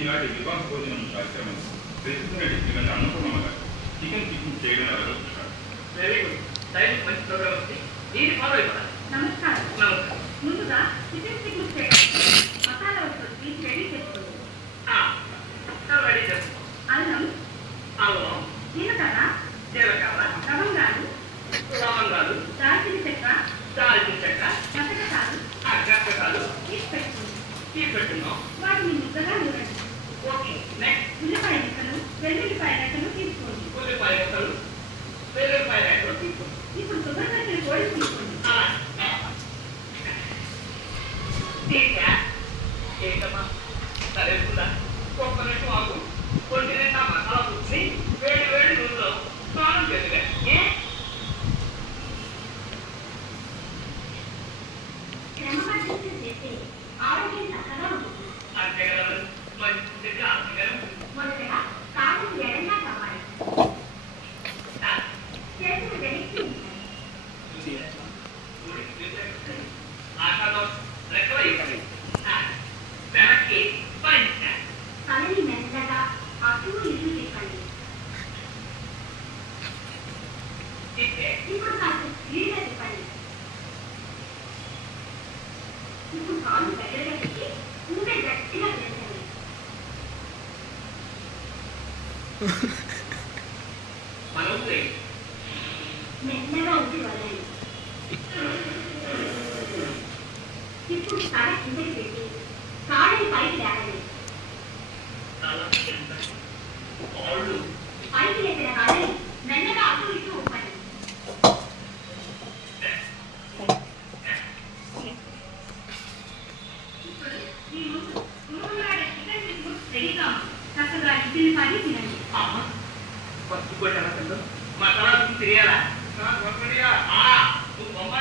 ఈనాటి వివాహ భోజనం కార్యక్రమం ప్రసిద్ధి శ్రీమతి అన్నపూర్ణమ్మ గారు చికెన్ టిఫిన్ చేయడం ఎలాగొస్తున్నారు. Very good. టైం మంచి ప్రోగ్రామ్ వస్తుంది. దీన్ని ఫాలో అయిపోతాను. నమస్కారం. నమస్కారం. ముందుగా చికెన్ టిఫిన్ చేయడం మసాలా వస్తుంది రెడీ చేసుకోండి. రెడీ చేసుకో. అల్లం, అల్లం, జీలకర్ర, లవంగాలు, దాల్చిన చెక్క, గసగసాలు తీసి పెట్టుకున్నాం. వాటిని ముద్దగా నూరండి. ఓకే. నెక్స్ట్ ఉల్లిపాయ రెక్కలు, వెల్లుల్లిపాయ రెక్కలు తీసుకోండి. ఉల్లిపాయ రెక్కలు, వెల్లుల్లిపాయ రెక్కలు తీసుకోండి. ఇప్పుడు శుభ్రమైన కోడి తీసుకోండి. ఏంటమ్మా సరేకుండా ఒక్క నిమిషం ఆకు. కొన్ని నిండా మసాలా పుచ్చి వేడి వేడి నూనెలో స్నానం చేద్దుగా. క్రమపద్ధతిలో చేస్తే ఆరోగ్యం చక్కగా ఉంటుంది. అంతే కదా, మంచిగా అంతగా మొదటగా కాలం ఎడంగా కావాలి. చేతులు వెనక్కి ఉంచాలి. ఆకాశం రెక్కలు ఇవ్వాలి. వెనక్కి పైన తలని మెల్లగా అటు ఇటు తిప్పండి. ఇప్పుడు కాస్త స్పీడ్గా తిప్పండి. ఇప్పుడు కాలు దగ్గరగా పెట్టి ఉండే గట్టిగా పెంచండి. మెల్లగా ఉంచి వదలండి. ఇప్పుడు తల కిందకి పెట్టి కాళ్ళని పైకి లేకండి. పైకి లేచిన కాళ్ళని మెల్లగా అటు ఇటు ఊపండి. ఇప్పుడు ఈ ముందులాడే చికెన్ టిఫిన్ రెడీగా ఉంది. చక్కగా ఇడ్లీ పడి తినండి. మసాలా తెలియాలా? నువ్వు బొమ్మ